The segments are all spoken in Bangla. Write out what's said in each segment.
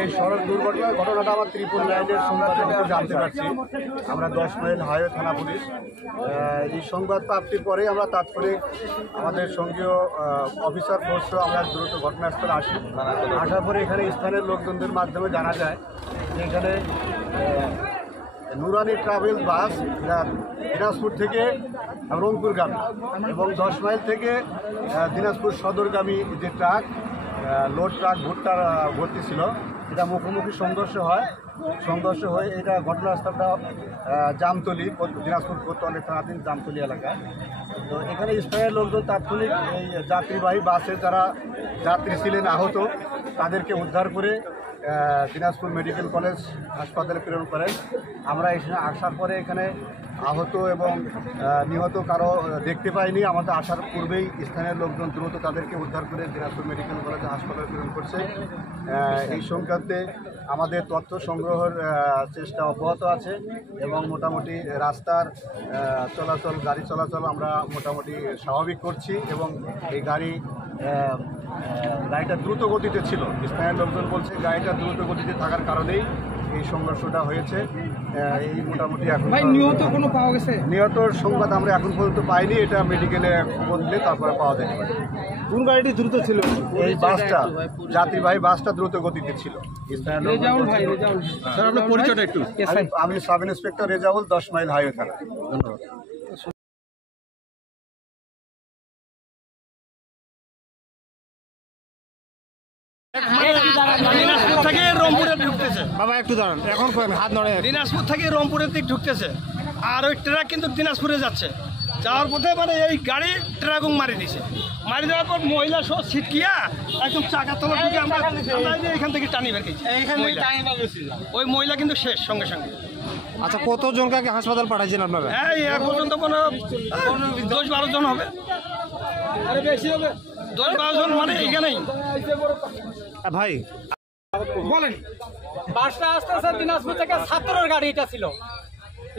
এই সড়ক দুর্ঘটনার ঘটনাটা আমার ত্রিপুল লাইনের সংবাদ জানতে পারছি। আমরা 10 মাইল হাইওয়ে থানা পুলিশ এই সংবাদ প্রাপ্তির পরে আমরা তাৎক্ষণিক আমাদের সঙ্গীয় অফিসার ফোর্স আমরা দ্রুত ঘটনাস্থলে আসি। আসার পরে এখানে স্থানীয় লোকজনদের মাধ্যমে জানা যায় যে এখানে নুরানি ট্রাভেলস বাস দিনাজপুর থেকে রংপুরগামী এবং 10 মাইল থেকে দিনাজপুর সদরগামী যে ট্রাক লোড ট্রাক ভুট্টার ভর্তি ছিল, এটা মুখোমুখি সংঘর্ষ হয়ে এটা ঘটনাস্থলটা জামতলি দিনাজপুর কোতোয়ালি থানাধীন জামতলি এলাকায়। তো এখানে স্থানীয় লোকজন তাৎক্ষণিক এই যাত্রীবাহী বাসে যারা যাত্রী ছিলেন আহত তাদেরকে উদ্ধার করে দিনাজপুর মেডিকেল কলেজ হাসপাতালে প্রেরণ করেন। আমরা এখানে আসার পরে এখানে আহত এবং নিহত কারো দেখতে পাইনি। আমাদের আসার পূর্বেই স্থানীয় লোকজন দ্রুত তাদেরকে উদ্ধার করে দিনাজপুর মেডিকেল কলেজ হাসপাতালে প্রেরণ করছে। এই সংক্রান্তে আমাদের তথ্য সংগ্রহের চেষ্টা অব্যাহত আছে এবং মোটামুটি রাস্তার গাড়ি চলাচল আমরা মোটামুটি স্বাভাবিক করছি এবং এই গাড়িটা দ্রুত গতিতে ছিল। স্থানীয় লোকজন বলছে গাড়িটা দ্রুত গতিতে থাকার কারণেই এই সংঘর্ষটা হয়েছে। এই মোটামুটি এখন নিহত কোনো পাওয়া গেছে? নিহতর সংবাদ আমরা এখন পর্যন্ত পাইনি, এটা মেডিকেলে খবর দিলে তারপরে পাওয়া যেতে পারে। কোন গাড়িটি দ্রুত ছিল? এই বাসটা যাত্রীবাহী বাসটা দ্রুত গতিতে ছিল। পরিচয়টা একটু। আমি sub inspector Rezaul, 10 mile highway থানা। ধন্যবাদ। দিনাজপুর থেকে রংপুরে ঢুকতেছে। বাবা একটু দাঁড়ান, এখন হাত নড়ে। দিনাজপুর থেকে রংপুরের দিক ঢুকতেছে আর ওই ট্রাক কিন্তু দিনাজপুরে যাচ্ছে। যাওয়ার পথে মানে এই গাড়ি ট্রাক মারি দিছে। মারি দেওয়ার পর মহিলা সব ছিটকিয়া একদম চাকার তলা ঢুকে আমরা এখান থেকে টানি বের করেছি। ওই মহিলা কিন্তু শেষ সঙ্গে সঙ্গে। আচ্ছা, কতজনকে হাসপাতাল পাঠাইছেন আপনারা? এই এ পর্যন্ত কোনো 10-12 জন হবে। আরে বেশি হবে, 10-12 জন মানে এখানেই। ভাই বলেন, বাসটা আসতেছে দিনাজপুর থেকে ছাত্রের গাড়ি, এটা ছিল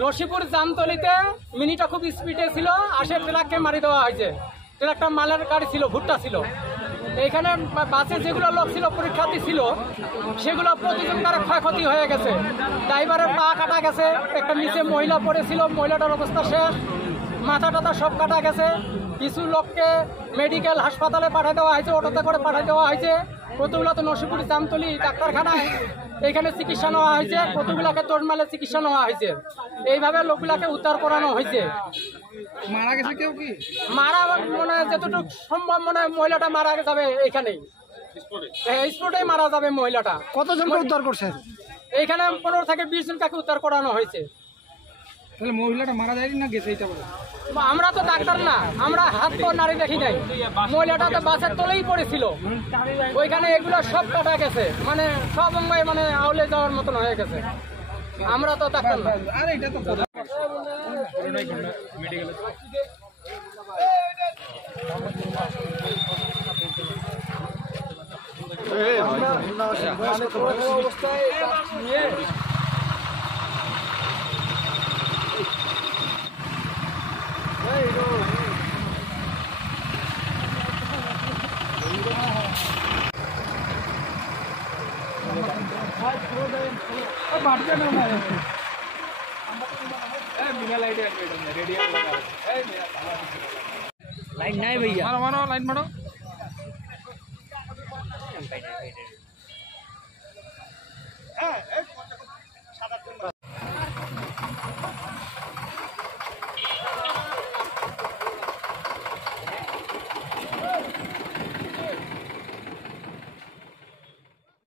লক্ষ্মীপুর জামতলিতে। মিনিটা খুব স্পিডে ছিল, আসে ট্রাককে মারি দেওয়া হয়েছে। ট্রাকটা মালের গাড়ি ছিল, ভুট্টা ছিল। এইখানে বাসে যেগুলো লোক ছিল পরীক্ষার্থী ছিল সেগুলো প্রতিজনকার ক্ষয়ক্ষতি হয়ে গেছে। ড্রাইভারের পা কাটা গেছে, একটা নিচে মহিলা পড়েছিল, মহিলাটার অবস্থা শেষ, মাথা টাথা সব কাটা গেছে। কিছু লোককে মেডিকেল হাসপাতালে পাঠিয়ে দেওয়া হয়েছে, অটোতে করে পাঠিয়ে দেওয়া হয়েছে। কতগুলো তো নরসিংপুর জামতলি ডাক্তারখানায় এখানে চিকিৎসা নেওয়া হয়েছে, কতগুলাকে তোড়মালে চিকিৎসা নেওয়া হয়েছে। এইভাবে লোকগুলাকে উদ্ধার করানো হয়েছে। মারা গেছে কেউ কি? মারা মনে হয় যতটুকু সম্ভব মনে হয় মহিলাটা মারা যাবে এখানেই, স্পটেই মারা যাবে মহিলাটা। কতজনকে উদ্ধার করছেন? এইখানে 15 থেকে 20 জনকে উদ্ধার করানো হয়েছে। তাহলে মহিলাটা মারা যায়নি না গেছে? এটা বলে আমরা তো ডাক্তার না, আমরা হাত পা নাড়ি দেখি নাই। মহিলাটা তো বাসের তলেই পড়েছিল, ওইখানে এগুলো সব কাটা গেছে, মানে সব অঙ্গায় মানে আউলে যাওয়ার মতন হয়ে গেছে। আমরা তো ডাক্তার না। আরে এটা তো लाइन नहीं भैया, मारो लाइन मारो।